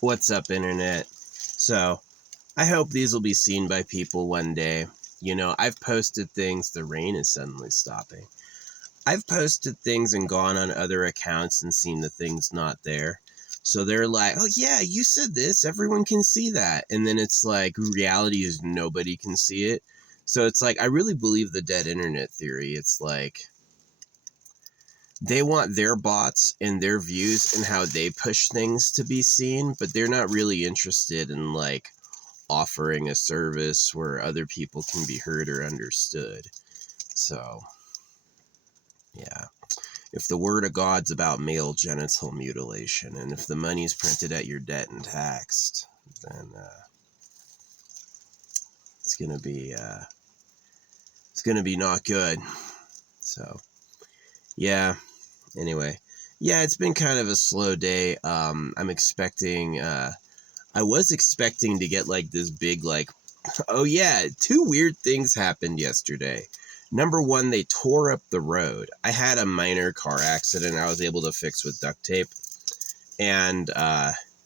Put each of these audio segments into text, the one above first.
What's up, internet? So, I hope these will be seen by people one day. You know, I've posted things, the rain is suddenly stopping. I've posted things and gone on other accounts and seen the things not there. So they're like, oh yeah, you said this, everyone can see that. And then it's like, reality is nobody can see it. So it's like, I really believe the dead internet theory. It's like, they want their bots and their views and how they push things to be seen, but they're not really interested in like offering a service where other people can be heard or understood. So, yeah. If the word of God's about male genital mutilation, and if the money's printed at your debt and taxed, then it's gonna be not good. So, yeah. Anyway, yeah, it's been kind of a slow day. I'm expecting. I was expecting to get like this big like. Oh yeah, two weird things happened yesterday. Number one, they tore up the road. I had a minor car accident I was able to fix with duct tape. And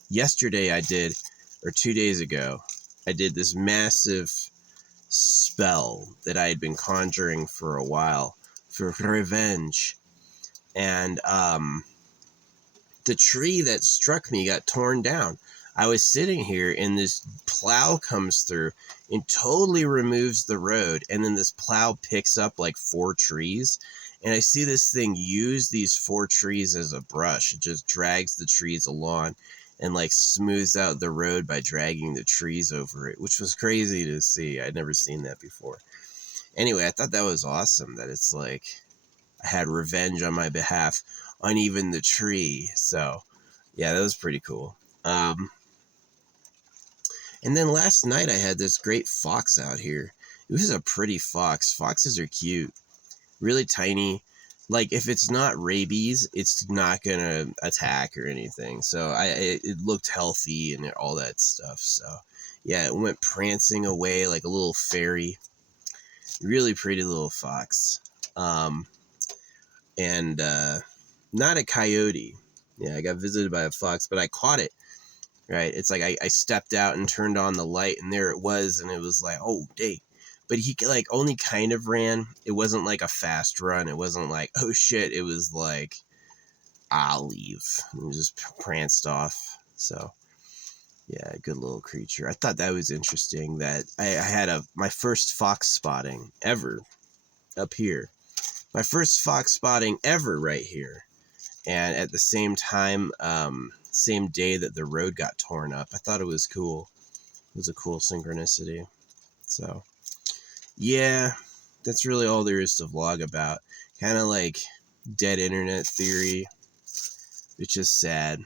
yesterday I did, or 2 days ago, I did this massive spell that I had been conjuring for a while for revenge. And the tree that struck me got torn down. I was sitting here and this plow comes through and totally removes the road. And then this plow picks up like 4 trees. And I see this thing use these 4 trees as a brush. It just drags the trees along and like smooths out the road by dragging the trees over it, which was crazy to see. I'd never seen that before. Anyway, I thought that was awesome that it's like I had revenge on my behalf on even the tree. So, yeah, that was pretty cool. And then last night I had this great fox out here. It was a pretty fox. Foxes are cute. Really tiny. Like, if it's not rabies, it's not going to attack or anything. So, it looked healthy and all that stuff. So, yeah, it went prancing away like a little fairy. Really pretty little fox. And not a coyote. Yeah, I got visited by a fox, but I caught it. Right? It's like I stepped out and turned on the light, and there it was, and it was like, oh, dang. But he like only kind of ran. It wasn't like a fast run. It wasn't like, oh shit. It was like, I'll leave. And he just pranced off. So, yeah, good little creature. I thought that was interesting that I had my first fox spotting ever up here. My first fox spotting ever right here. And at the same time, same day that the road got torn up. I thought it was cool. It was a cool synchronicity. So, yeah, that's really all there is to vlog about. Kind of like dead internet theory, which is sad.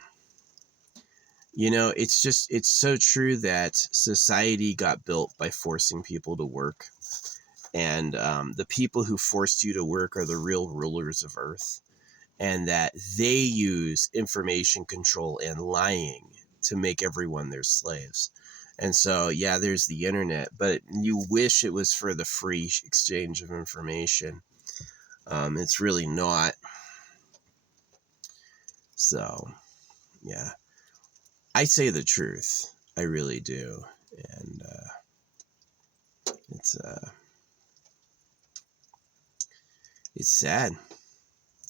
You know, it's so true that society got built by forcing people to work. And the people who forced you to work are the real rulers of Earth. And that they use information control and lying to make everyone their slaves. And so, yeah, there's the internet, but you wish it was for the free exchange of information. It's really not. So, yeah, I say the truth. I really do. And it's sad.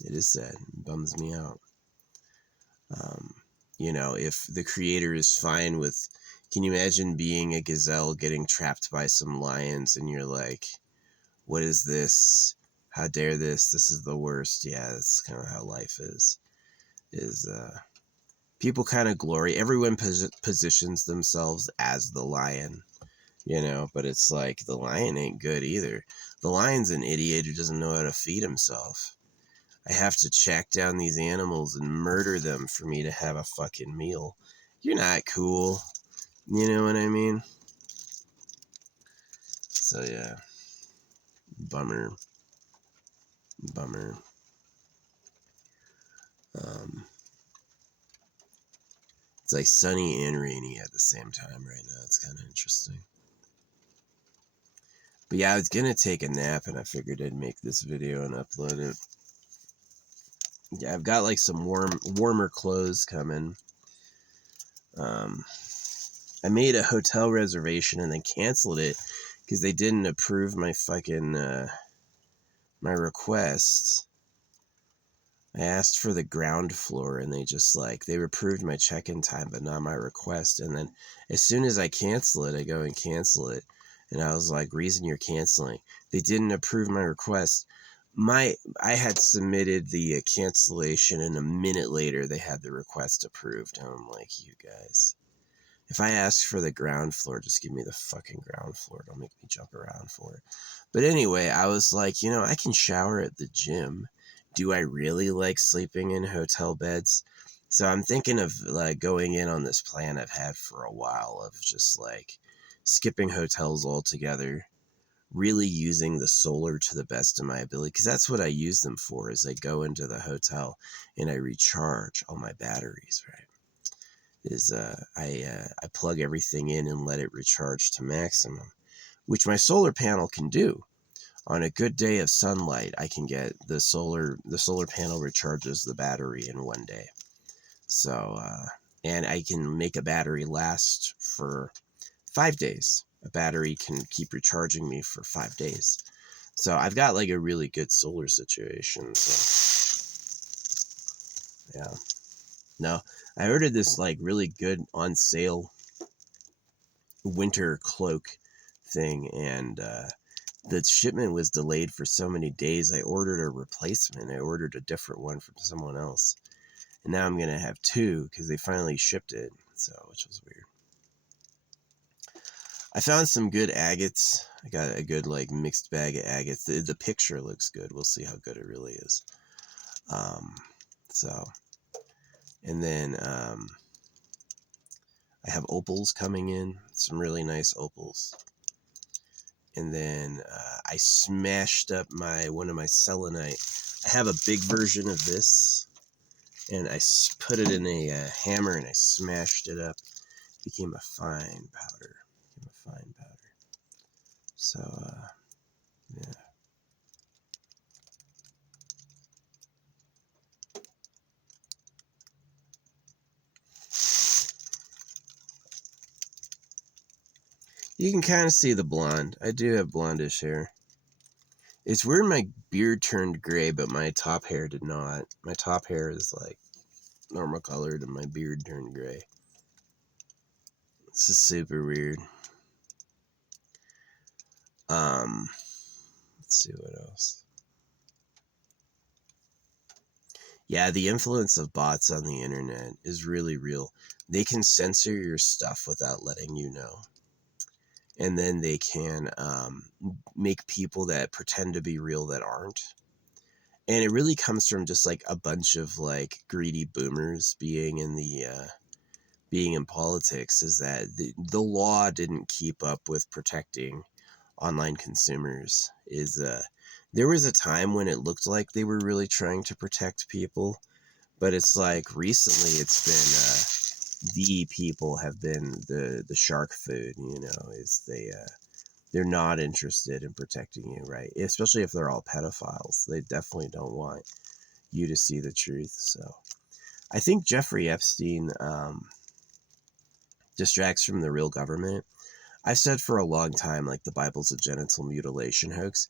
It is sad. It bums me out. You know, if the creator is fine with, can you imagine being a gazelle getting trapped by some lions and you're like, what is this? How dare this? This is the worst. Yeah, that's kind of how life is people kind of glory. Everyone positions themselves as the lion, you know, but it's like the lion ain't good either. The lion's an idiot who doesn't know how to feed himself. I have to track down these animals and murder them for me to have a fucking meal. You're not cool. You know what I mean? So, yeah. Bummer. It's like sunny and rainy at the same time right now. It's kind of interesting. But yeah, I was gonna take a nap and I figured I'd make this video and upload it. Yeah, I've got like some warmer clothes coming. I made a hotel reservation and then canceled it because they didn't approve my fucking my request. I asked for the ground floor and they just they approved my check-in time but not my request. And then as soon as I cancel it, I go and cancel it. And I was like, reason you're canceling. They didn't approve my request. I had submitted the cancellation and a minute later they had the request approved. And I'm like, you guys, if I ask for the ground floor, just give me the fucking ground floor. Don't make me jump around for it. But anyway, I was like, I can shower at the gym. Do I really like sleeping in hotel beds? So I'm thinking of going in on this plan I've had for a while of just skipping hotels altogether, really using the solar to the best of my ability, because that's what I use them for. Is I go into the hotel and I recharge all my batteries, right? I plug everything in and let it recharge to maximum, which my solar panel can do. On a good day of sunlight, I can get the solar panel recharges the battery in one day. So, and I can make a battery last for 5 days. A battery can keep recharging me for 5 days. So I've got a really good solar situation. So, yeah. No, I ordered this really good on sale winter cloak thing, and the shipment was delayed for so many days. I ordered a replacement. I ordered a different one from someone else. And now I'm going to have two because they finally shipped it. So, which was weird. I found some good agates. I got a good mixed bag of agates. The picture looks good. We'll see how good it really is. And then I have opals coming in. Some really nice opals. And then I smashed up one of my selenite. I have a big version of this, and I put it in a hammer and I smashed it up. It became a fine powder. So, yeah. You can kind of see the blonde. I do have blondish hair. It's weird my beard turned gray, but my top hair did not. My top hair is normal colored and my beard turned gray. This is super weird. Let's see what else. Yeah, the influence of bots on the internet is really real. They can censor your stuff without letting you know. And then they can make people that pretend to be real that aren't. And it really comes from just a bunch of greedy boomers being in politics. Is that the law didn't keep up with protecting online consumers. There was a time when it looked like they were really trying to protect people, but it's recently it's been the people have been the shark food. They're not interested in protecting you, right? Especially if they're all pedophiles. They definitely don't want you to see the truth. So I think Jeffrey Epstein distracts from the real government. I've said for a long time, the Bible's a genital mutilation hoax.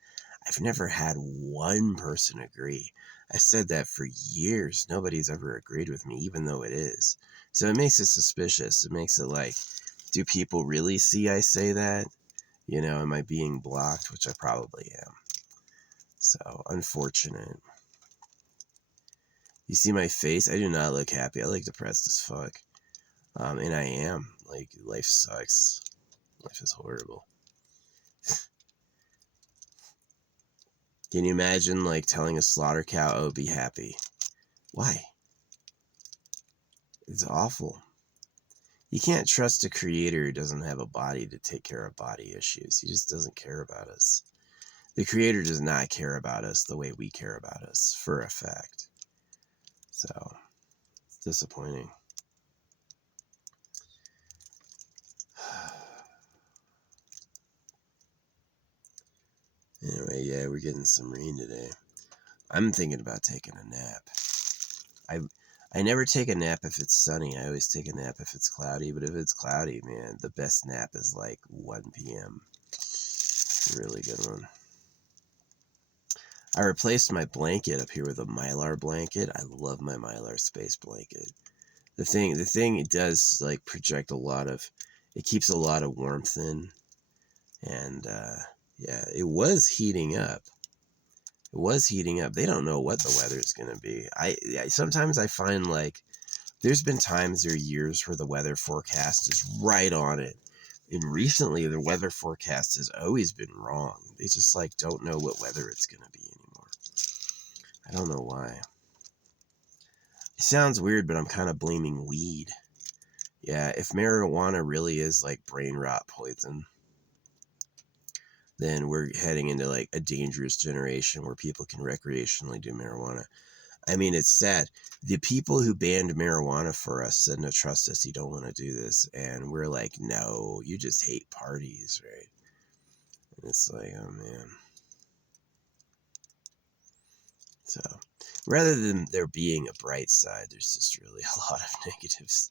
I've never had one person agree. I said that for years. Nobody's ever agreed with me, even though it is. So it makes it suspicious. It makes it do people really see I say that? Am I being blocked? Which I probably am. So, unfortunate. You see my face? I do not look happy. I look depressed as fuck. And I am. Life sucks. Life is horrible. Can you imagine, telling a slaughter cow, oh, be happy? Why? It's awful. You can't trust a creator who doesn't have a body to take care of body issues. He just doesn't care about us. The creator does not care about us the way we care about us, for a fact. So, it's disappointing. Anyway, yeah, we're getting some rain today. I'm thinking about taking a nap. I never take a nap if it's sunny. I always take a nap if it's cloudy. But if it's cloudy, man, the best nap is like 1 p.m. Really good one. I replaced my blanket up here with a Mylar blanket. I love my Mylar space blanket. The thing it does like project a lot of, it keeps a lot of warmth in, and yeah, it was heating up. It was heating up. They don't know what the weather is gonna be. I sometimes I find like there's been times or years where the weather forecast is right on it. And recently the weather forecast has always been wrong. They just like don't know what weather it's gonna be anymore. I don't know why. It sounds weird, but I'm kind of blaming weed. Yeah, if marijuana really is like brain rot poison, then we're heading into like a dangerous generation where people can recreationally do marijuana. I mean, it's sad. The people who banned marijuana for us said, no, trust us, you don't want to do this. And we're like, no, you just hate parties, right? And it's like, oh man. So rather than there being a bright side, there's just really a lot of negatives.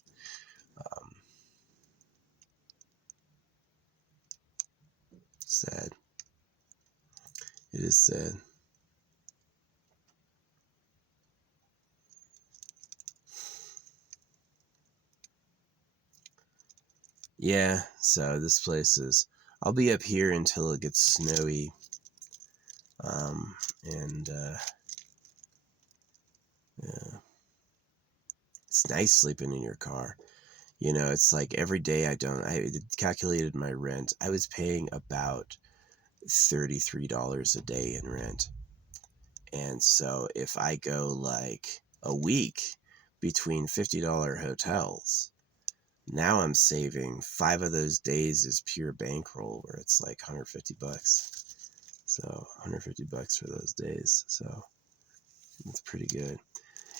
Sad. It is sad. Yeah, so this place is, I'll be up here until it gets snowy. And yeah, it's nice sleeping in your car. You know, it's like every day I calculated my rent. I was paying about $33 a day in rent. And so if I go like a week between $50 hotels, now I'm saving 5 of those days as pure bankroll, where it's like $150. So $150 for those days. So it's pretty good.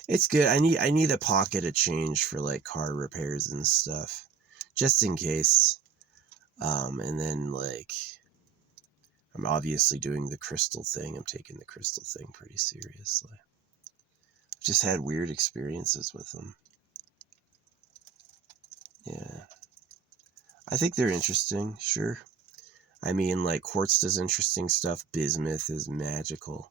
It's good. I need a pocket of change for like car repairs and stuff, just in case. And then like, I'm obviously doing the crystal thing. I'm taking the crystal thing pretty seriously. I've just had weird experiences with them. Yeah. I think they're interesting, sure. I mean, like, quartz does interesting stuff. Bismuth is magical.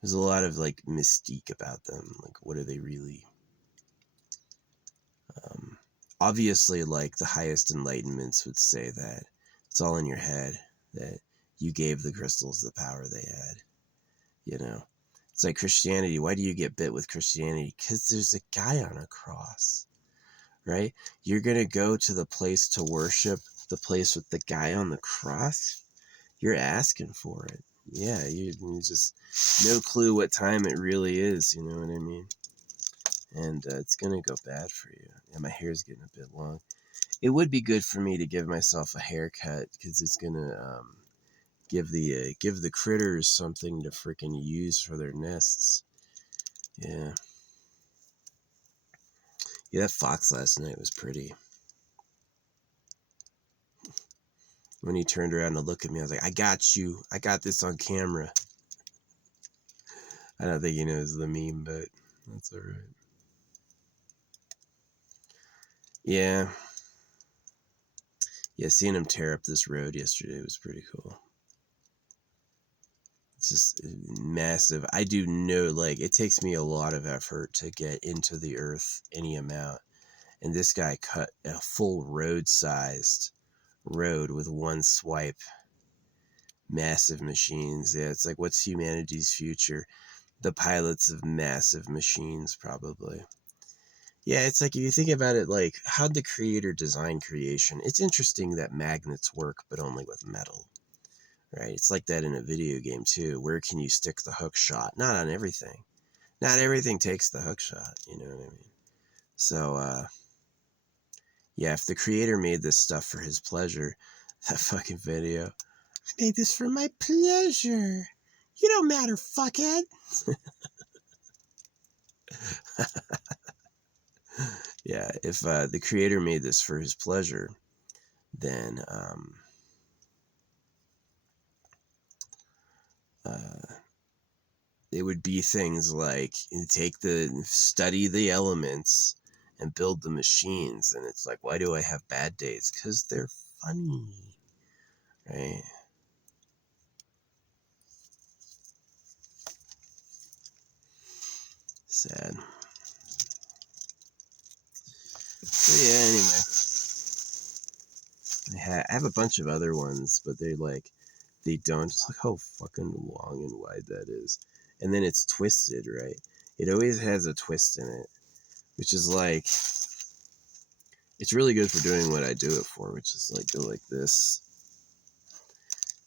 There's a lot of, like, mystique about them. Like, what are they really? Obviously, like, the highest enlightenments would say that it's all in your head, that you gave the crystals the power they had, you know? It's like Christianity. Why do you get bit with Christianity? Because there's a guy on a cross, right? You're going to go to the place to worship, the place with the guy on the cross? You're asking for it. Yeah, you just no clue what time it really is, you know what I mean? And it's going to go bad for you. Yeah, my hair's getting a bit long. It would be good for me to give myself a haircut, because it's going to give the critters something to freaking use for their nests. Yeah. Yeah, that fox last night was pretty. When he turned around to look at me, I was like, I got you. I got this on camera. I don't think he knows the meme, but that's alright. Yeah. Yeah, seeing him tear up this road yesterday was pretty cool. It's just massive. I do know, like, it takes me a lot of effort to get into the earth any amount. And this guy cut a full road-sized road with one swipe. Massive machines. Yeah, it's like, what's humanity's future? The pilots of massive machines, probably. Yeah, it's like, if you think about it, like, how'd the creator design creation? It's interesting that magnets work, but only with metal, right? It's like that in a video game, too. Where can you stick the hook shot? Not on everything. Not everything takes the hook shot, you know what I mean? So, yeah, if the creator made this stuff for his pleasure, that fucking video, I made this for my pleasure. You don't matter, fuckhead. Yeah, if the creator made this for his pleasure, then it would be things like study the elements and build the machines. And it's like, why do I have bad days? Because they're funny, right? Sad. So yeah, anyway. I have a bunch of other ones, but they don't. Just like how fucking long and wide that is. And then it's twisted, right? It always has a twist in it, which is like, it's really good for doing what I do it for, which is like go like this,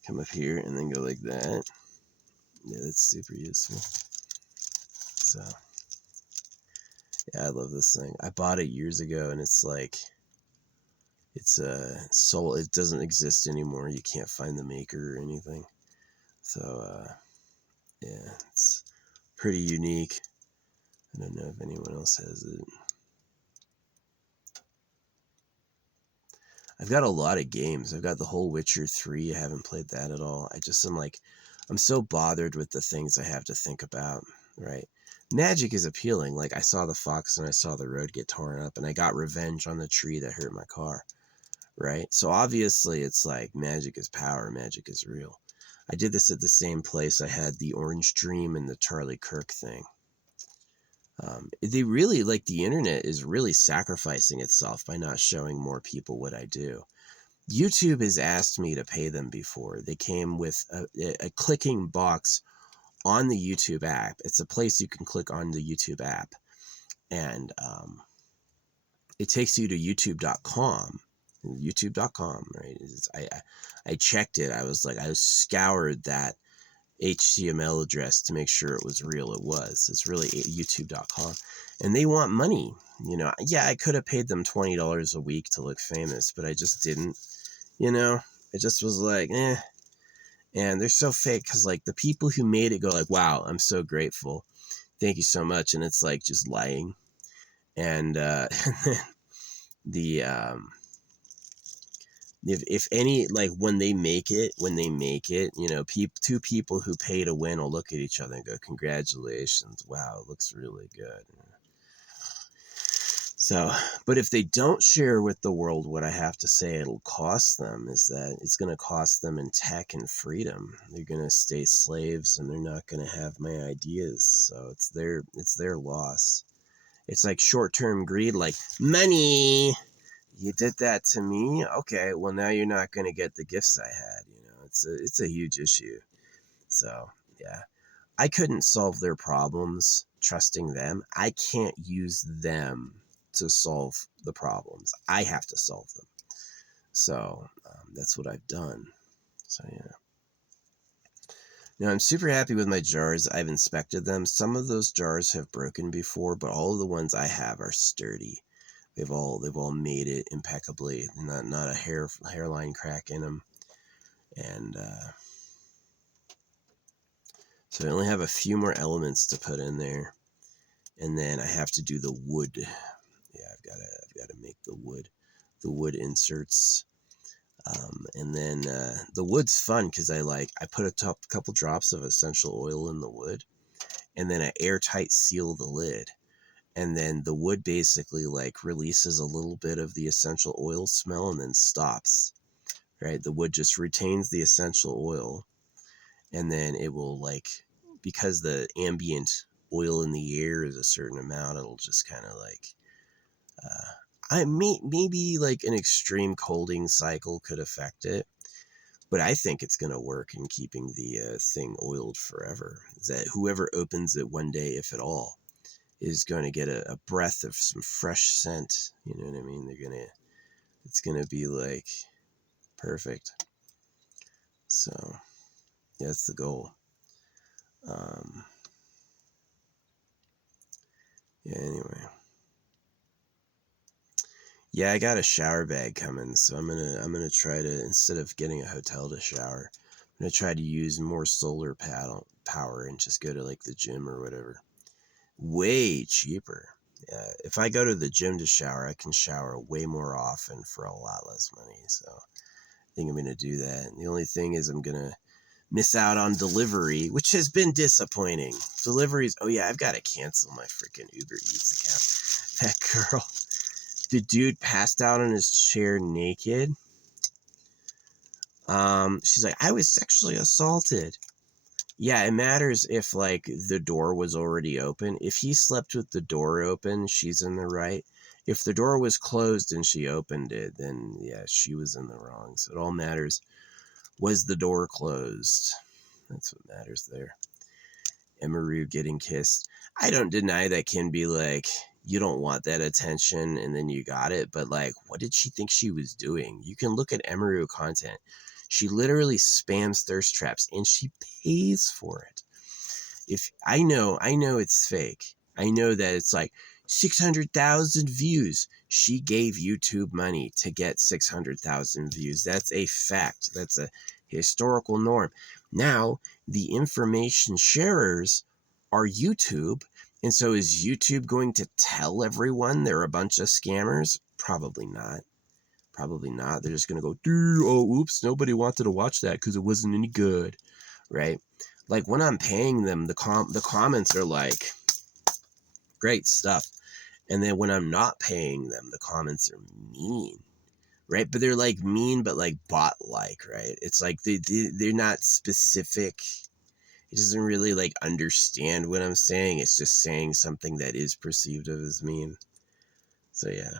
come up here, and then go like that. Yeah, that's super useful. So, yeah, I love this thing. I bought it years ago, and it's like, it's sold. It doesn't exist anymore. You can't find the maker or anything. So, yeah, it's pretty unique. I don't know if anyone else has it. I've got a lot of games. I've got the whole Witcher 3. I haven't played that at all. I'm so bothered with the things I have to think about, right? Magic is appealing. Like, I saw the fox and I saw the road get torn up, and I got revenge on the tree that hurt my car, right? So obviously it's like magic is power, magic is real. I did this at the same place I had the Orange Dream and the Charlie Kirk thing. They really, like, the internet is really sacrificing itself by not showing more people what I do. YouTube has asked me to pay them before. They came with a clicking box on the YouTube app. It's a place you can click on the YouTube app, and it takes you to youtube.com. YouTube.com, right? I checked it. I scoured that HTML address to make sure it was real. It was. It's really youtube.com. And they want money. You know, yeah, I could have paid them $20 a week to look famous, but I just didn't. You know, it just was like, eh. And they're so fake because, like, the people who made it go like, wow, I'm so grateful. Thank you so much. And it's like just lying. And the if any, like, when they make it, you know, two people who pay to win will look at each other and go, congratulations, wow, it looks really good. So, but if they don't share with the world what I have to say, it'll cost them, is that it's going to cost them in tech and freedom. They're going to stay slaves, and they're not going to have my ideas. So it's their loss. It's like short-term greed, like, money. You did that to me? Okay, well, now you're not going to get the gifts I had. You know, it's a huge issue. So, yeah. I couldn't solve their problems trusting them. I can't use them to solve the problems. I have to solve them. So, that's what I've done. So, yeah. Now, I'm super happy with my jars. I've inspected them. Some of those jars have broken before, but all of the ones I have are sturdy. They've all made it impeccably. Not a hairline crack in them. And so I only have a few more elements to put in there, and then I have to do the wood. Yeah, I've got to make the wood inserts. And then the wood's fun because I put a couple drops of essential oil in the wood, and then I airtight seal the lid. And then the wood basically like releases a little bit of the essential oil smell and then stops, right? The wood just retains the essential oil, and then it will, like, because the ambient oil in the air is a certain amount, it'll just kind of like, maybe like an extreme colding cycle could affect it, but I think it's going to work in keeping the thing oiled forever. That whoever opens it one day, if at all, is going to get a breath of some fresh scent. You know what I mean? It's going to be like perfect. So, yeah, that's the goal. Yeah, anyway. Yeah, I got a shower bag coming, so I'm gonna try to, instead of getting a hotel to shower, I'm gonna try to use more solar power and just go to like the gym or whatever. Way cheaper. Yeah, if I go to the gym to shower, I can shower way more often for a lot less money. So I think I'm gonna do that. And the only thing is, I'm gonna miss out on delivery, which has been disappointing. Deliveries, oh yeah, I've got to cancel my freaking Uber Eats account. That girl, the dude passed out on his chair naked. She's like, I was sexually assaulted. Yeah, it matters if, like, the door was already open. If he slept with the door open, she's in the right. If the door was closed and she opened it, then, yeah, she was in the wrong. So it all matters. Was the door closed? That's what matters there. Emaru getting kissed. I don't deny that can be, like, you don't want that attention and then you got it. But, like, what did she think she was doing? You can look at Emaru content. She literally spams thirst traps and she pays for it. If I know it's fake. I know that it's like 600,000 views. She gave YouTube money to get 600,000 views. That's a fact. That's a historical norm. Now, the information sharers are YouTube. And so is YouTube going to tell everyone they're a bunch of scammers? Probably not. Probably not. They're just going to go, oh, oops, nobody wanted to watch that because it wasn't any good, right? Like, when I'm paying them, the comments are like, great stuff. And then when I'm not paying them, the comments are mean, right? But they're, like, mean, but, like, bot-like, right? It's like they're not specific. It doesn't really, like, understand what I'm saying. It's just saying something that is perceived of as mean. So, yeah.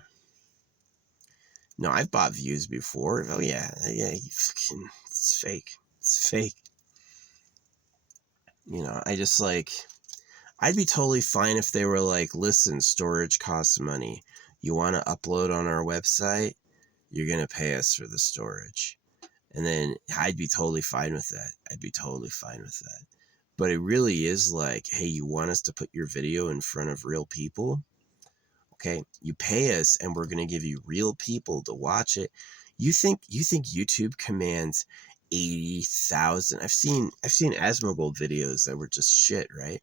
No, I've bought views before. Oh, yeah. Yeah, it's fake. It's fake. You know, I just, like, I'd be totally fine if they were like, listen, storage costs money. You want to upload on our website? You're going to pay us for the storage. And then I'd be totally fine with that. I'd be totally fine with that. But it really is like, hey, you want us to put your video in front of real people? Okay, you pay us and we're going to give you real people to watch it. You think YouTube commands 80,000? I've seen Asmongold videos that were just shit, right?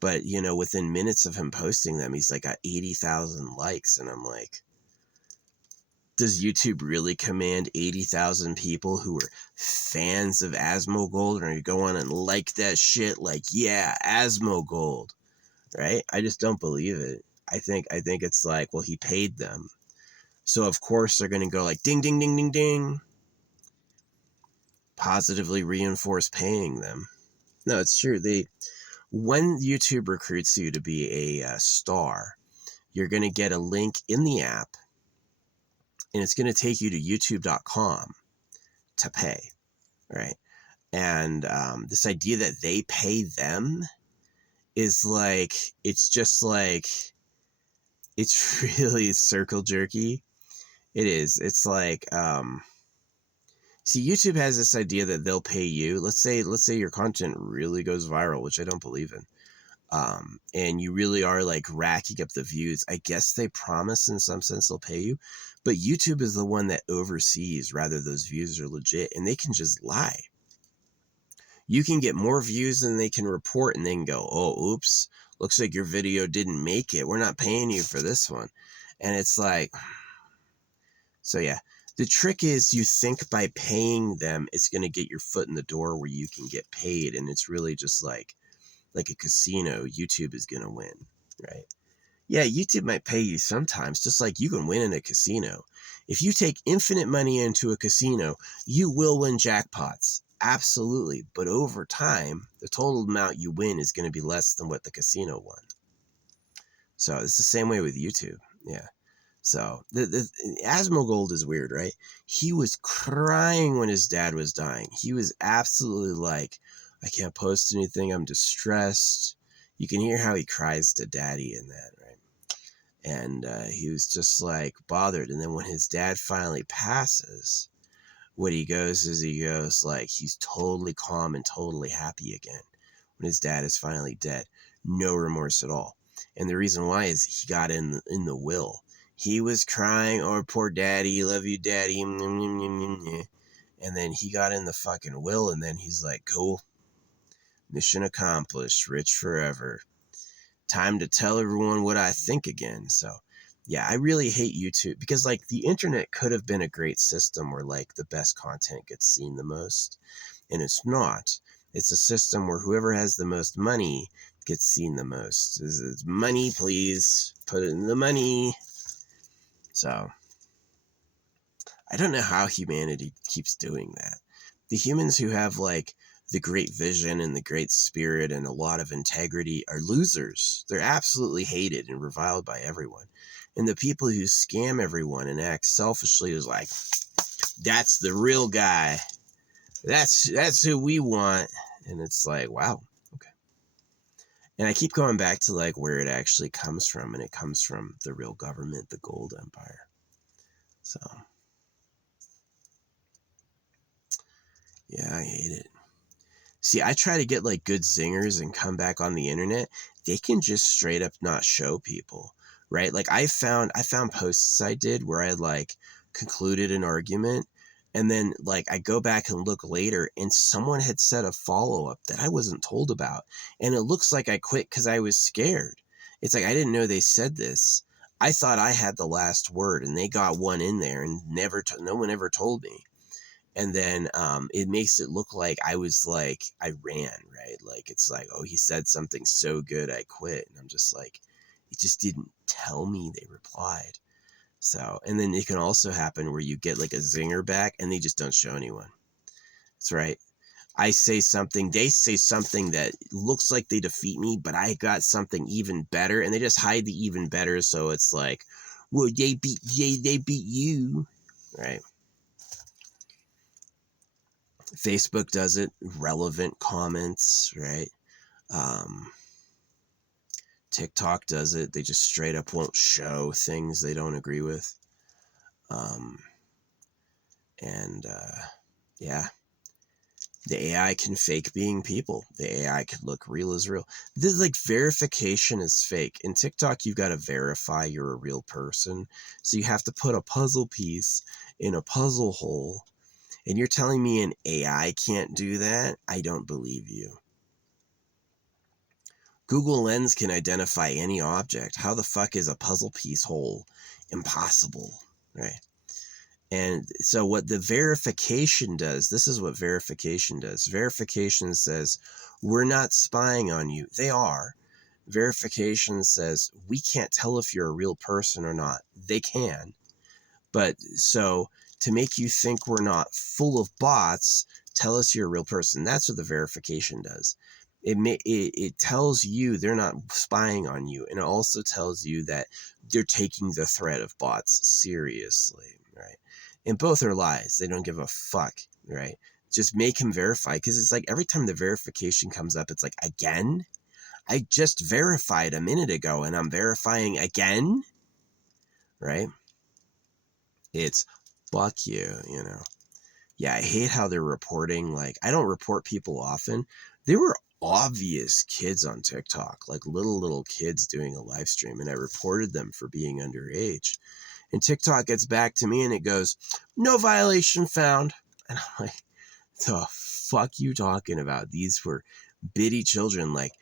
But, you know, within minutes of him posting them, he's like got 80,000 likes. And I'm like, does YouTube really command 80,000 people who are fans of Asmongold and go on and like that shit? Like, yeah, Asmongold, right? I just don't believe it. I think it's like, well, he paid them. So, of course, they're going to go like, ding, ding, ding, ding, ding. Positively reinforce paying them. No, it's true. When YouTube recruits you to be a star, you're going to get a link in the app, and it's going to take you to youtube.com to pay, right? And this idea that they pay them is like, it's just like, it's really circle jerky. It is. It's like, see, YouTube has this idea that they'll pay you. Let's say your content really goes viral, which I don't believe in. And you really are like racking up the views. I guess they promise in some sense they'll pay you, but YouTube is the one that oversees whether those views are legit, and they can just lie. You can get more views than they can report, and they can go, oh, oops, looks like your video didn't make it. We're not paying you for this one. And it's like, so yeah, the trick is you think by paying them, it's going to get your foot in the door where you can get paid. And it's really just like a casino. YouTube is going to win, right? Yeah, YouTube might pay you sometimes, just like you can win in a casino. If you take infinite money into a casino, you will win jackpots. Absolutely. But over time, the total amount you win is going to be less than what the casino won. So it's the same way with YouTube. Yeah. So the Asmongold is weird, right? He was crying when his dad was dying. He was absolutely like, I can't post anything. I'm distressed. You can hear how he cries to daddy in that, right? And he was just like bothered. And then when his dad finally passes, what he goes like, he's totally calm and totally happy again when his dad is finally dead. No remorse at all. And the reason why is he got in the will. He was crying, oh, poor daddy, love you, daddy. And then he got in the fucking will, and then he's like, cool. Mission accomplished, rich forever. Time to tell everyone what I think again. So yeah, I really hate YouTube because like the internet could have been a great system where like the best content gets seen the most, and it's not. It's a system where whoever has the most money gets seen the most. Is money, please put it in the money. So I don't know how humanity keeps doing that. The humans who have like the great vision and the great spirit and a lot of integrity are losers. They're absolutely hated and reviled by everyone. And the people who scam everyone and act selfishly is like, that's the real guy. That's who we want. And it's like, wow, okay. And I keep going back to like where it actually comes from, and it comes from the real government, the gold empire. So yeah, I hate it. See, I try to get like good singers and come back on the internet. They can just straight up not show people, right? Like I found posts I did where I like concluded an argument, and then like I go back and look later and someone had said a follow-up that I wasn't told about. And it looks like I quit because I was scared. It's like I didn't know they said this. I thought I had the last word and they got one in there and no one ever told me. And then it makes it look like I was like, I ran, right? Like, it's like, oh, he said something so good, I quit. And I'm just like, it just didn't tell me they replied. So, and then it can also happen where you get like a zinger back and they just don't show anyone. That's right. I say something, they say something that looks like they defeat me, but I got something even better, and they just hide the even better. So it's like, well, they beat you, right? Facebook does it, relevant comments, right? Um, TikTok does it. They just straight up won't show things they don't agree with. Um, and yeah, the AI can fake being people. The AI can look real as real. This like verification is fake. In TikTok, you've got to verify you're a real person. So you have to put a puzzle piece in a puzzle hole. And you're telling me an AI can't do that? I don't believe you. Google Lens can identify any object. How the fuck is a puzzle piece hole? Impossible, right? And so what the verification does, this is what verification does. Verification says, we're not spying on you. They are. Verification says, we can't tell if you're a real person or not. They can. But so to make you think we're not full of bots, tell us you're a real person. That's what the verification does. It tells you they're not spying on you, and it also tells you that they're taking the threat of bots seriously, right? And both are lies. They don't give a fuck, right? Just make him verify, because it's like every time the verification comes up, it's like, again? I just verified a minute ago, and I'm verifying again, right? It's fuck you, you know. Yeah, I hate how they're reporting. Like, I don't report people often. There were obvious kids on TikTok, like little kids doing a live stream, and I reported them for being underage. And TikTok gets back to me and it goes, no violation found. And I'm like, the fuck you talking about? These were bitty children, like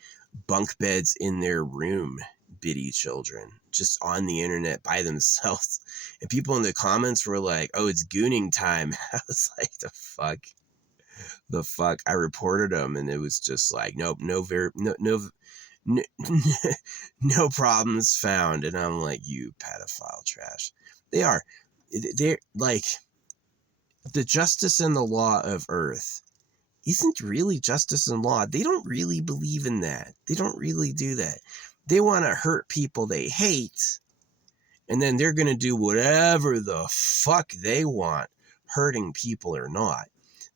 bunk beds in their room, bitty children, just on the internet by themselves. And people in the comments were like, oh, it's gooning time. I was like, the fuck. I reported them, and it was just like, nope, no no problems found. And I'm like, you pedophile trash. They are. They're like, the justice and the law of Earth isn't really justice and law. They don't really believe in that. They don't really do that. They want to hurt people they hate, and then they're going to do whatever the fuck they want, hurting people or not.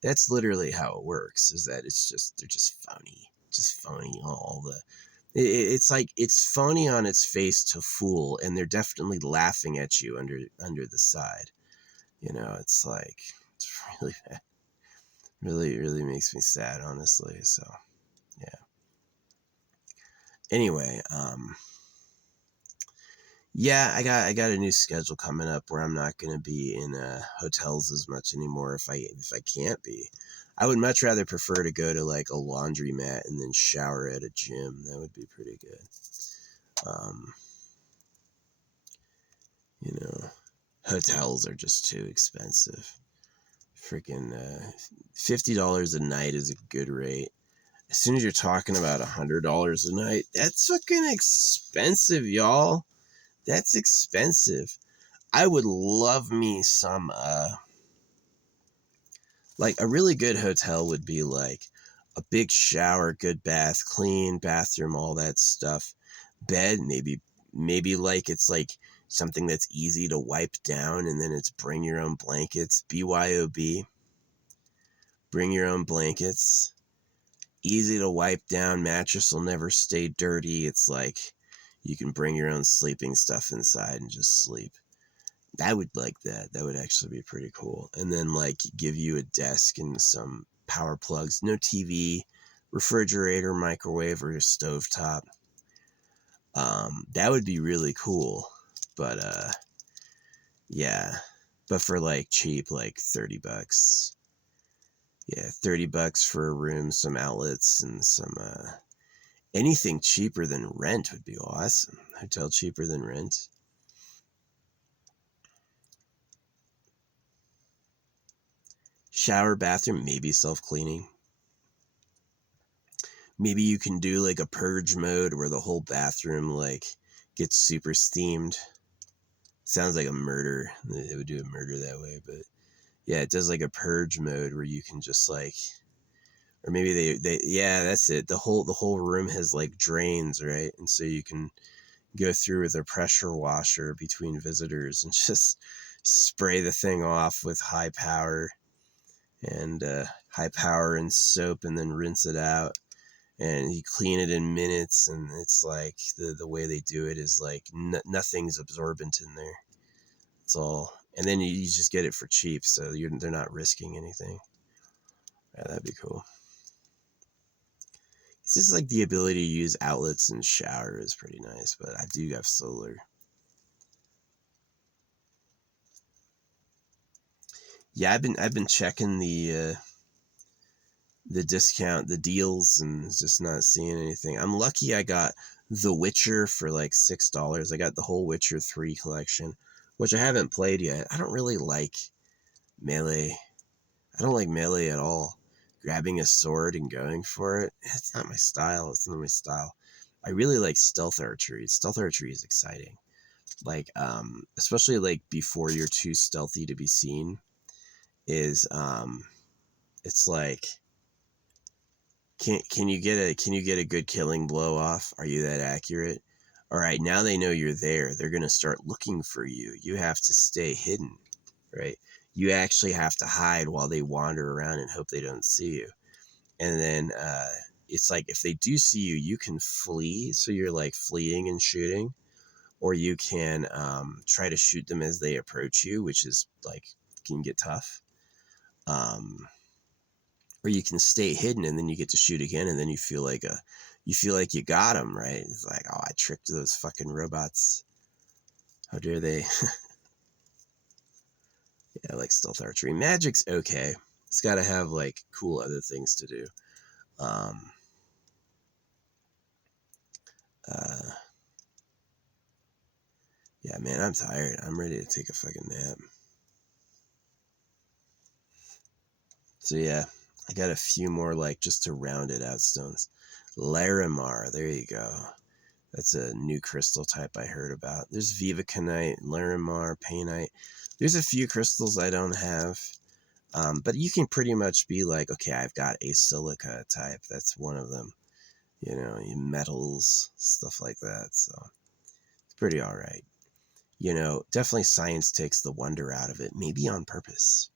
That's literally how it works, is that they're just phony. All the, it's like, it's phony on its face to fool, and they're definitely laughing at you under the side. You know, it's like, it's really bad. Really makes me sad, honestly. So, yeah. Anyway, yeah, I got a new schedule coming up where I'm not going to be in hotels as much anymore if I can't be. I would much rather prefer to go to like a laundromat and then shower at a gym. That would be pretty good. hotels are just too expensive. Freaking $50 a night is a good rate. As soon as you're talking about $100 a night, that's fucking expensive, y'all. That's expensive. I would love me some, like a really good hotel would be like a big shower, good bath, clean bathroom, all that stuff. Bed, maybe like it's like something that's easy to wipe down, and then it's bring your own blankets. BYOB. Bring your own blankets. Easy to wipe down. Mattress will never stay dirty. It's like you can bring your own sleeping stuff inside and just sleep. I would like that. That would actually be pretty cool. And then like give you a desk and some power plugs. No TV, refrigerator, microwave, or a stovetop. That would be really cool. But yeah. But for like cheap, like $30. Yeah, $30 for a room, some outlets, and some anything cheaper than rent would be awesome. Hotel cheaper than rent. Shower, bathroom, maybe self-cleaning. Maybe you can do like a purge mode where the whole bathroom like gets super steamed. Sounds like a murder. They would do a murder that way, but yeah, it does like a purge mode where you can just like, or maybe they yeah, that's it. The whole room has like drains, right? And so you can go through with a pressure washer between visitors and just spray the thing off with high power and soap, and then rinse it out. And you clean it in minutes, and it's like the way they do it is like nothing's absorbent in there. It's all, and then you just get it for cheap, so they're not risking anything. Yeah, that'd be cool. It's just like the ability to use outlets and shower is pretty nice, but I do have solar. Yeah, I've been checking the discount, the deals, and just not seeing anything. I'm lucky I got The Witcher for like $6. I got the whole Witcher 3 collection, which I haven't played yet. I don't really like melee. I don't like melee at all. Grabbing a sword and going for it, it's not my style. It's not my style. I really like stealth archery. Stealth archery is exciting. Like, especially like before you're too stealthy to be seen, is it's like, can you get a good killing blow off? Are you that accurate? All right, now they know you're there. They're gonna start looking for you. You have to stay hidden, right? You actually have to hide while they wander around and hope they don't see you. And then it's like if they do see you, you can flee. So you're like fleeing and shooting, or you can try to shoot them as they approach you, which is like can get tough. Or you can stay hidden and then you get to shoot again, and then you feel like you got them, right? It's like, oh, I tricked those fucking robots. How dare they? Yeah, I like stealth archery. Magic's okay. It's got to have like cool other things to do. Yeah, man, I'm tired. I'm ready to take a fucking nap. So yeah, I got a few more like just to round it out stones. Larimar, there you go. That's a new crystal type I heard about. There's Vivicanite, Larimar, Painite. There's a few crystals I don't have. But you can pretty much be like, okay, I've got a silica type. That's one of them. You know, metals, stuff like that. So it's pretty all right. You know, definitely science takes the wonder out of it, maybe on purpose.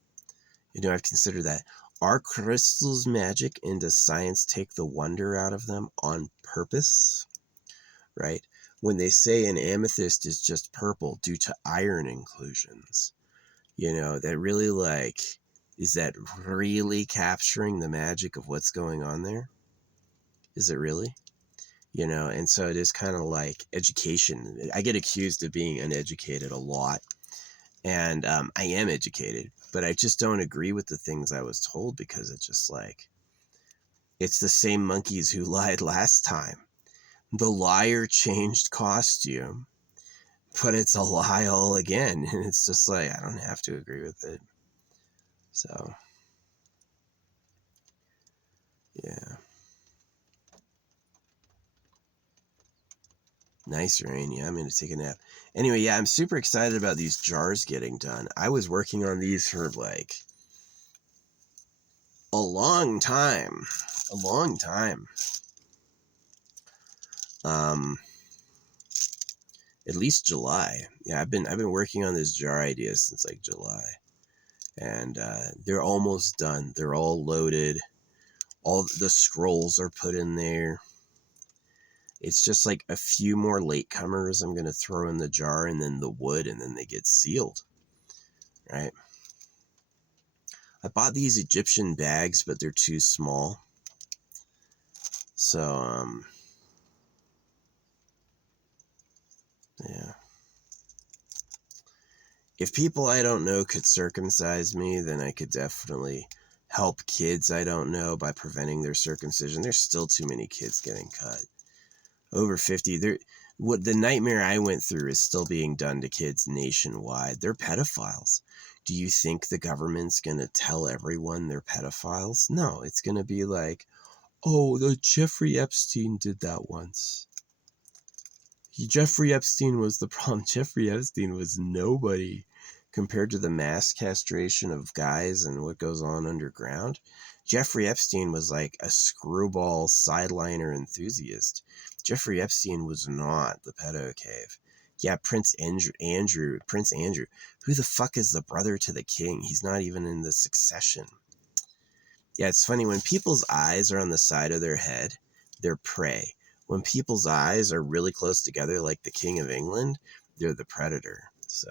You know, I've considered that. Are crystals magic, and does science take the wonder out of them on purpose? Right? When they say an amethyst is just purple due to iron inclusions, you know, that really like, is that really capturing the magic of what's going on there? Is it really? You know, and so it is kind of like education. I get accused of being uneducated a lot, and I am educated, but I just don't agree with the things I was told, because it's just like, it's the same monkeys who lied last time. The liar changed costume, but it's a lie all again. And it's just like, I don't have to agree with it. So, yeah. Nice rain. Yeah, I'm going to take a nap. Anyway, yeah, I'm super excited about these jars getting done. I was working on these for like a long time. A long time. At least July. Yeah, I've been working on this jar idea since like July. And they're almost done. They're all loaded. All the scrolls are put in there. It's just like a few more latecomers I'm going to throw in the jar, and then the wood, and then they get sealed. Right? I bought these Egyptian bags, but they're too small. So, yeah. If people I don't know could circumcise me, then I could definitely help kids I don't know by preventing their circumcision. There's still too many kids getting cut. Over 50. What the nightmare I went through is still being done to kids nationwide. They're pedophiles. Do you think the government's going to tell everyone they're pedophiles? No, it's going to be like, oh, the Jeffrey Epstein did that once. Jeffrey Epstein was the problem. Jeffrey Epstein was nobody compared to the mass castration of guys and what goes on underground. Jeffrey Epstein was like a screwball sideliner enthusiast. Jeffrey Epstein was not the pedo cave. Yeah, Prince Andrew. Who the fuck is the brother to the king? He's not even in the succession. Yeah, it's funny. When people's eyes are on the side of their head, they're prey. When people's eyes are really close together, like the King of England, they're the predator. So,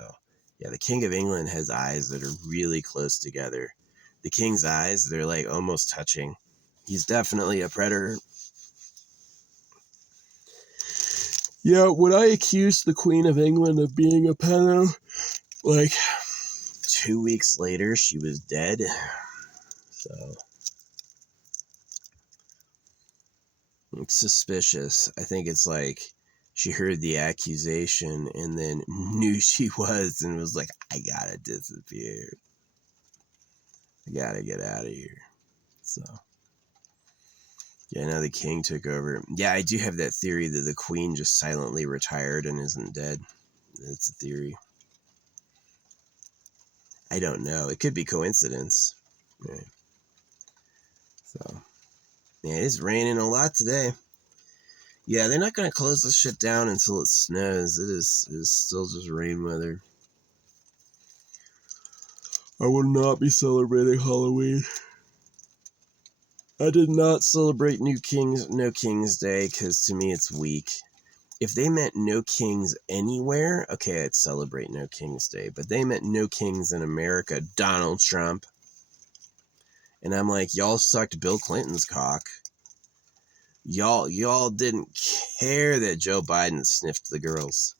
yeah, the King of England has eyes that are really close together. The King's eyes, they're like almost touching. He's definitely a predator. Yeah, when I accused the Queen of England of being a pedo, like 2 weeks later, she was dead. So, it's suspicious. I think it's like she heard the accusation and then knew she was and was like, I gotta disappear. I gotta get out of here. So, yeah, now the king took over. Yeah, I do have that theory that the queen just silently retired and isn't dead. That's a theory. I don't know. It could be coincidence. Right. So, yeah, it's raining a lot today. Yeah, they're not going to close this shit down until it snows. It is still just rain weather. I will not be celebrating Halloween. I did not celebrate No King's Day because to me it's weak. If they meant no kings anywhere, okay, I'd celebrate No King's Day. But they meant no kings in America, Donald Trump. And I'm like, y'all sucked Bill Clinton's cock. Y'all didn't care that Joe Biden sniffed the girls.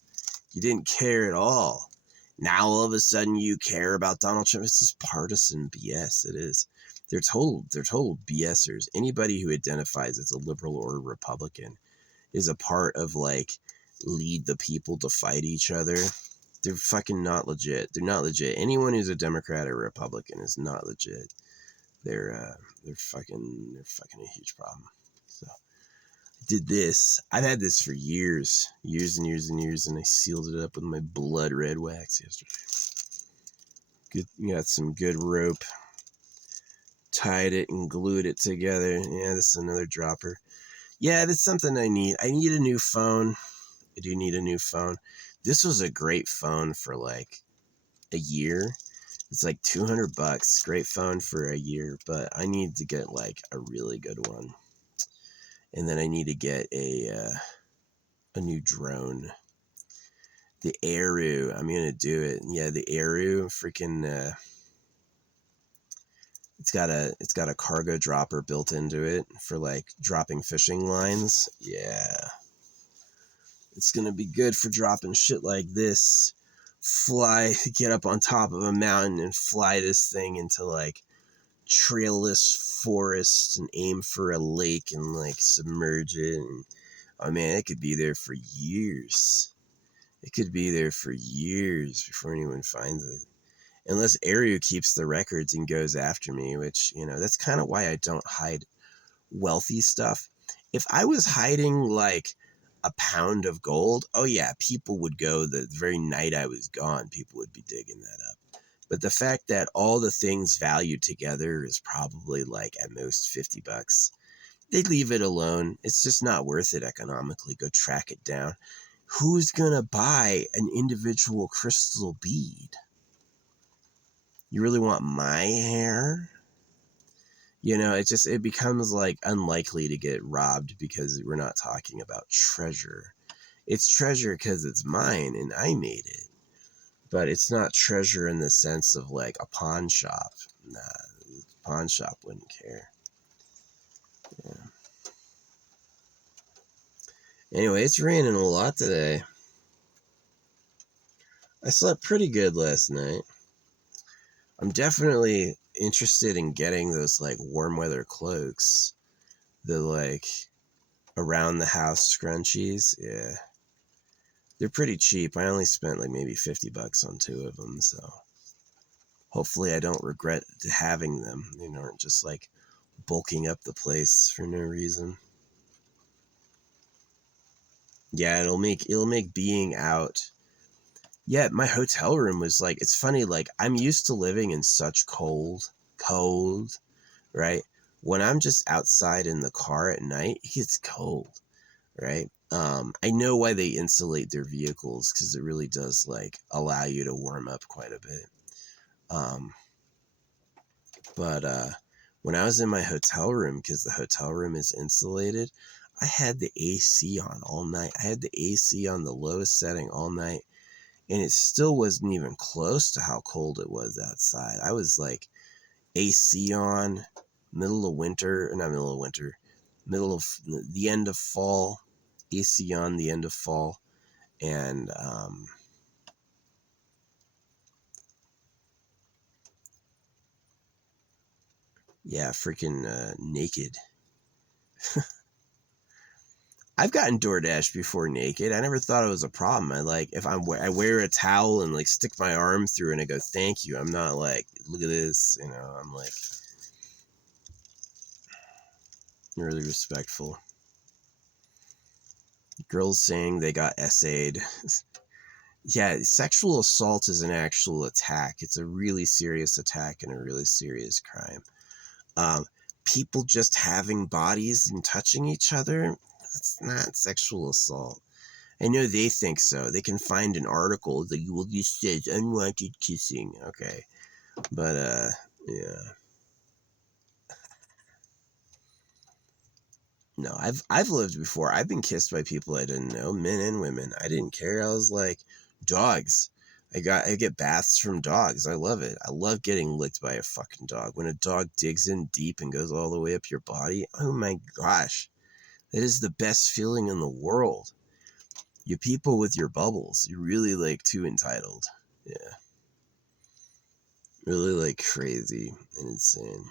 You didn't care at all. Now all of a sudden you care about Donald Trump. It's just partisan BS. It is. They're total BSers. Anybody who identifies as a liberal or a Republican is a part of like lead the people to fight each other. They're fucking not legit. They're not legit. Anyone who's a Democrat or Republican is not legit. They're fucking a huge problem. So I did this. I've had this for years and years, and I sealed it up with my blood red wax yesterday. Got some good rope, tied it and glued it together. Yeah, this is another dropper. Yeah, that's something I need. I need a new phone. I do need a new phone. This was a great phone for like a year. It's like $200. Great phone for a year, but I need to get like a really good one. And then I need to get a new drone. The Aru. I'm gonna do it. Yeah, the Aru. Freaking. It's got a cargo dropper built into it for like dropping fishing lines. Yeah. It's gonna be good for dropping shit like this. Get up on top of a mountain and fly this thing into like trailless forests and aim for a lake and like submerge it. And, oh man, it could be there for years. It could be there for years before anyone finds it. Unless Eru keeps the records and goes after me, which, that's kind of why I don't hide wealthy stuff. If I was hiding like a pound of gold, oh yeah, people would go the very night I was gone, people would be digging that up. But the fact that all the things valued together is probably like at most $50, they'd leave it alone. It's just not worth it economically. Go track it down. Who's gonna buy an individual crystal bead? You really want my hair? It becomes like unlikely to get robbed because we're not talking about treasure. It's treasure because it's mine and I made it. But it's not treasure in the sense of like a pawn shop. Nah, the pawn shop wouldn't care. Yeah. Anyway, it's raining a lot today. I slept pretty good last night. I'm definitely interested in getting those like warm weather cloaks. The like around the house scrunchies. Yeah. They're pretty cheap. I only spent like maybe $50 on 2 of them, so hopefully I don't regret having them. They aren't just like bulking up the place for no reason. Yeah, it'll make being out. Yeah, my hotel room was like, it's funny, like I'm used to living in such cold, right? When I'm just outside in the car at night, it gets cold, right? I know why they insulate their vehicles, because it really does like allow you to warm up quite a bit. But when I was in my hotel room, because the hotel room is insulated, I had the AC on all night. I had the AC on the lowest setting all night, and it still wasn't even close to how cold it was outside. I was like AC on, middle of the end of fall, AC on the end of fall, and yeah, freaking naked. I've gotten DoorDash before naked. I never thought it was a problem. I wear a towel and like stick my arm through and I go, thank you. I'm not like, look at this, I'm like really respectful. Girls saying they got essayed. Yeah, sexual assault is an actual attack. It's a really serious attack and a really serious crime. People just having bodies and touching each other, that's not sexual assault. I know they think so. They can find an article that just says unwanted kissing. Okay. But, yeah. No, I've lived before. I've been kissed by people I didn't know, men and women. I didn't care. I was like, dogs. I get baths from dogs. I love it. I love getting licked by a fucking dog. When a dog digs in deep and goes all the way up your body, oh my gosh. That is the best feeling in the world. You people with your bubbles, you're really like too entitled. Yeah. Really like crazy and insane.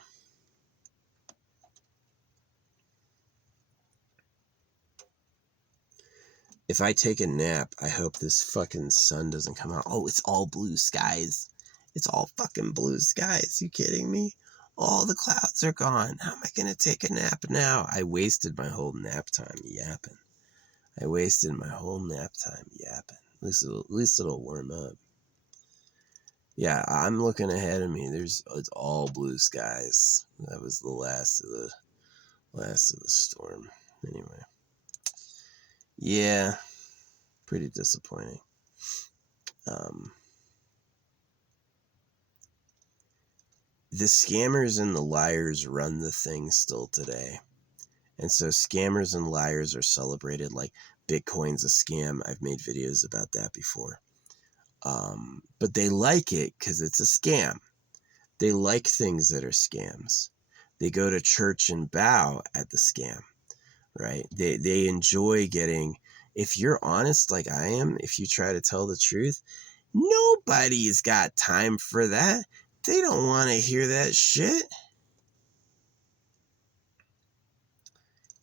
If I take a nap, I hope this fucking sun doesn't come out. Oh, it's all blue skies. It's all fucking blue skies. You kidding me? All the clouds are gone. How am I gonna take a nap now? I wasted my whole nap time yapping. At least it'll warm up. Yeah, I'm looking ahead of me. It's all blue skies. That was the last of the storm. Anyway. Yeah, pretty disappointing. The scammers and the liars run the thing still today. And so scammers and liars are celebrated like Bitcoin's a scam. I've made videos about that before. But they like it because it's a scam. They like things that are scams. They go to church and bow at the scam, right? They enjoy getting, if you're honest like I am, if you try to tell the truth, nobody's got time for that. They don't want to hear that shit.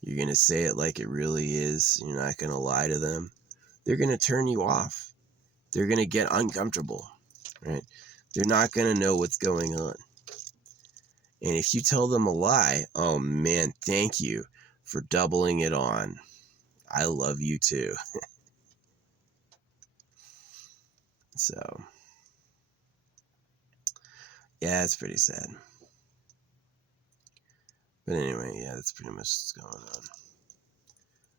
You're going to say it like it really is. You're not going to lie to them. They're going to turn you off. They're going to get uncomfortable, right? They're not going to know what's going on. And if you tell them a lie, oh man, thank you for doubling it on. I love you too. So, yeah, it's pretty sad. But anyway, yeah, that's pretty much what's going on.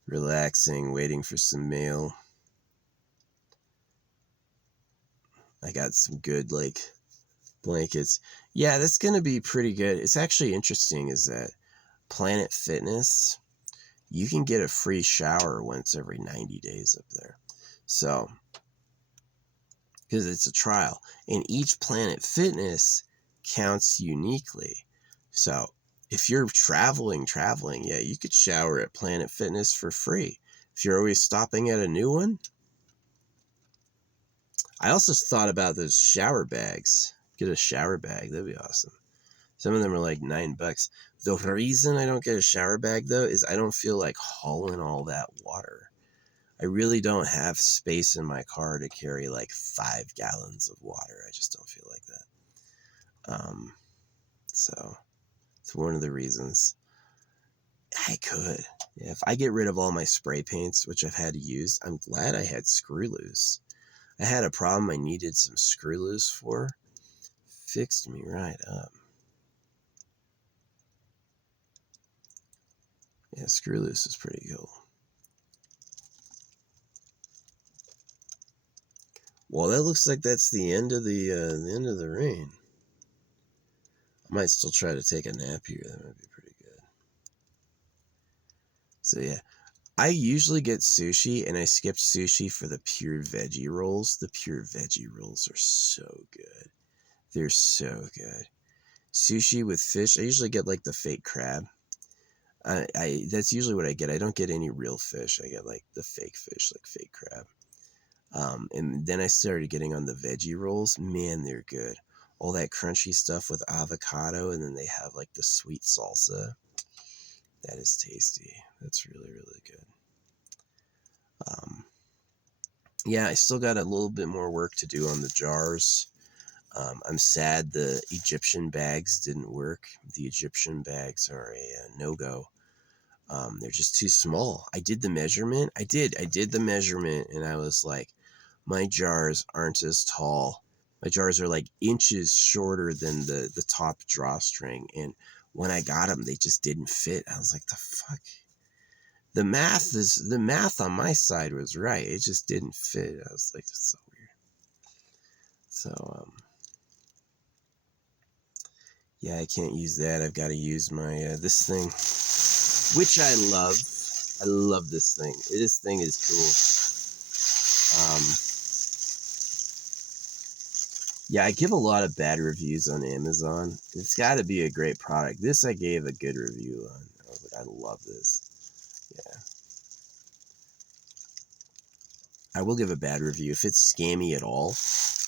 Relaxing, waiting for some mail. I got some good, like, blankets. Yeah, that's going to be pretty good. It's actually interesting is that Planet Fitness, you can get a free shower once every 90 days up there. So, because it's a trial. And each Planet Fitness counts uniquely. So, if you're traveling, yeah, you could shower at Planet Fitness for free. If you're always stopping at a new one. I also thought about those shower bags. Get a shower bag. That'd be awesome. Some of them are like $9. The reason I don't get a shower bag, though, is I don't feel like hauling all that water. I really don't have space in my car to carry like 5 gallons of water. I just don't feel like that. So it's one of the reasons. I could. Yeah, if I get rid of all my spray paints, which I've had to use, I'm glad I had screw loose. I had a problem I needed some screw loose for. Fixed me right up. Yeah, screw loose is pretty cool. Well, that looks like that's the end of the rain. I might still try to take a nap here. That might be pretty good. So yeah, I usually get sushi, and I skipped sushi for the pure veggie rolls. The pure veggie rolls are so good. They're so good. Sushi with fish. I usually get like the fake crab. I that's usually what I get. I don't get any real fish. I get like the fake fish, like fake crab. And then I started getting on the veggie rolls. Man, they're good. All that crunchy stuff with avocado, and then they have like the sweet salsa. That is tasty. That's really, really good. Yeah, I still got a little bit more work to do on the jars. I'm sad the Egyptian bags didn't work. The Egyptian bags are a no-go. They're just too small. I did the measurement. I did the measurement, and I was like, my jars aren't as tall. My jars are like inches shorter than the top drawstring. And when I got them, they just didn't fit. I was like, the fuck? The math on my side was right. It just didn't fit. I was like, that's so weird. So, yeah, I can't use that. I've got to use my, this thing, which I love. I love this thing. This thing is cool. Yeah, I give a lot of bad reviews on Amazon. It's got to be a great product. This I gave a good review on. I was like, I love this. Yeah. I will give a bad review if it's scammy at all.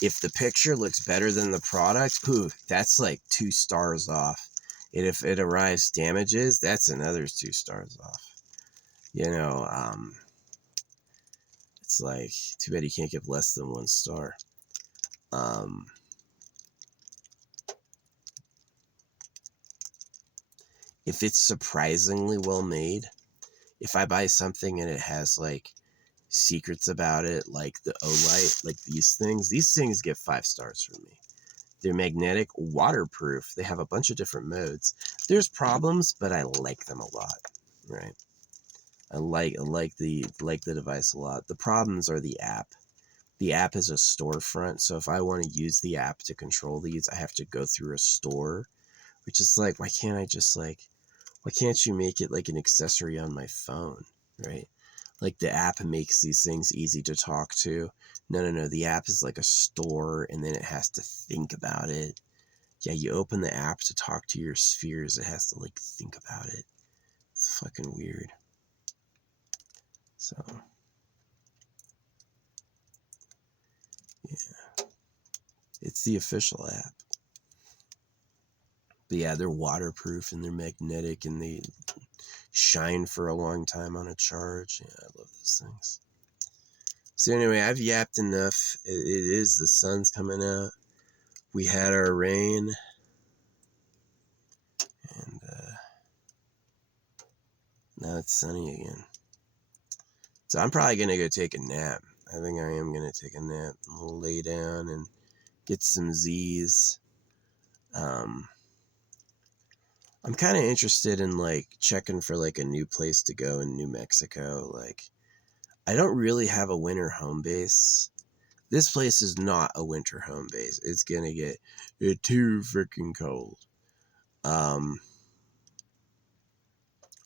If the picture looks better than the product, pooh, that's like 2 stars off. And if it arrives damages, that's another 2 stars off. You know, it's like, too bad you can't give less than 1 star. If it's surprisingly well made, if I buy something and it has like secrets about it, like the Olight, like these things get 5 stars from me. They're magnetic, waterproof. They have a bunch of different modes. There's problems, but I like them a lot, right? I like the device a lot. The problems are the app. The app is a storefront, so if I want to use the app to control these, I have to go through a store, which is like, why can't you make it like an accessory on my phone, right? Like the app makes these things easy to talk to. No. The app is like a store, and then it has to think about it. Yeah, you open the app to talk to your spheres. It has to like think about it. It's fucking weird. So, yeah. It's the official app. But yeah, they're waterproof and they're magnetic and they shine for a long time on a charge. Yeah, I love those things. So anyway, I've yapped enough. It is, the sun's coming out. We had our rain. And now it's sunny again. So I'm probably going to go take a nap. I think I am going to take a nap. We'll lay down and get some Z's. I'm kind of interested in, like, checking for, like, a new place to go in New Mexico. Like, I don't really have a winter home base. This place is not a winter home base. It's going to get too freaking cold.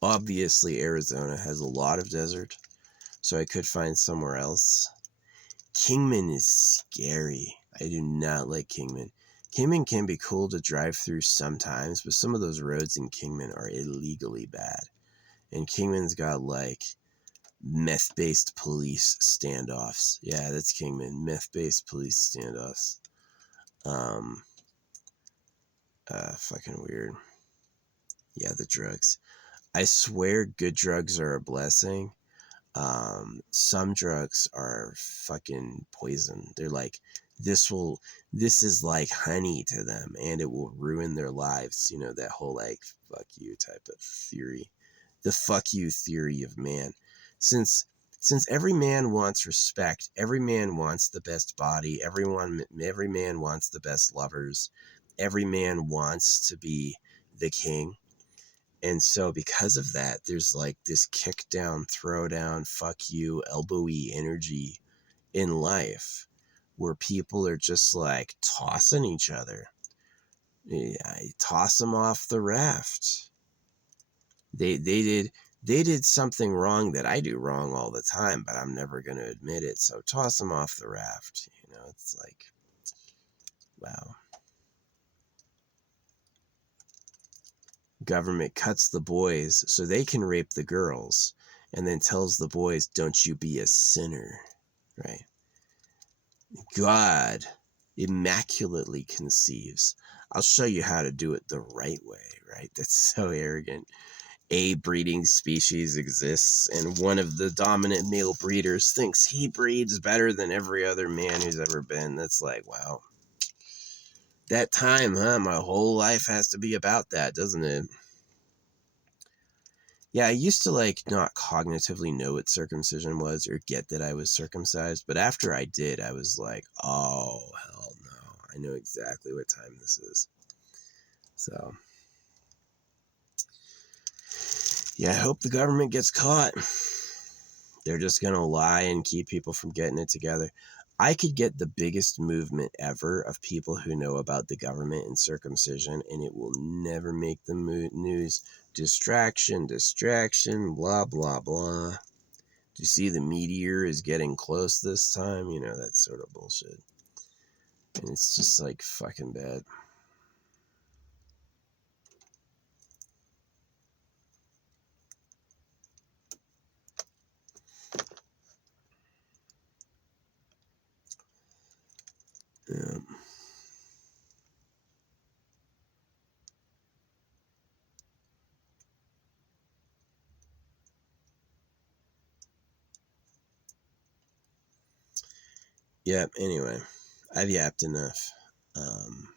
Obviously, Arizona has a lot of desert, so I could find somewhere else. Kingman is scary. I do not like Kingman. Kingman can be cool to drive through sometimes, but some of those roads in Kingman are illegally bad. And Kingman's got, like, meth-based police standoffs. Yeah, that's Kingman. Meth-based police standoffs. Fucking weird. Yeah, the drugs. I swear good drugs are a blessing. Some drugs are fucking poison. They're like, this is like honey to them, and it will ruin their lives. You know, that whole, like, fuck you type of theory. The fuck you theory of man. Since every man wants respect, every man wants the best body, every man wants the best lovers, every man wants to be the king. And so because of that, there's, like, this kick down, throw down, fuck you, elbowy energy in life where people are just, like, tossing each other. Yeah, toss them off the raft. They did something wrong that I do wrong all the time, but I'm never going to admit it. So toss them off the raft. You know, it's like, wow. Government cuts the boys so they can rape the girls, and then tells the boys, don't you be a sinner, right? God immaculately conceives. I'll show you how to do it the right way, right? That's so arrogant. A breeding species exists, and one of the dominant male breeders thinks he breeds better than every other man who's ever been. That's like, wow. That time, huh? My whole life has to be about that, doesn't it? Yeah, I used to, like, not cognitively know what circumcision was or get that I was circumcised, but after I did, I was like, oh, hell no. I know exactly what time this is. So, yeah, I hope the government gets caught. They're just going to lie and keep people from getting it together. I could get the biggest movement ever of people who know about the government and circumcision, and it will never make the news. Distraction, blah, blah, blah. Do you see the meteor is getting close this time? You know, that sort of bullshit. And it's just, like, fucking bad. Yeah. Yeah, anyway, I've yapped enough. I'm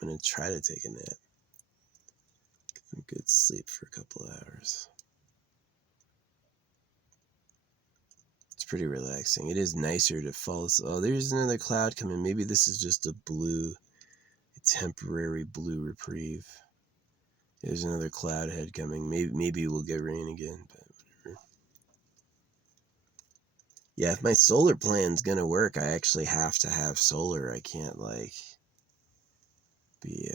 going to try to take a nap. Get some good sleep for a couple of hours. It's pretty relaxing. It is nicer to fall asleep. Oh, there's another cloud coming. Maybe this is just a temporary blue reprieve. There's another cloud head coming. Maybe we'll get rain again, but whatever. Yeah, if my solar plan's gonna work, I actually have to have solar. I can't, like, be,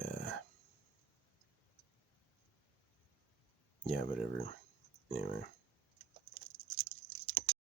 yeah, whatever. Anyway.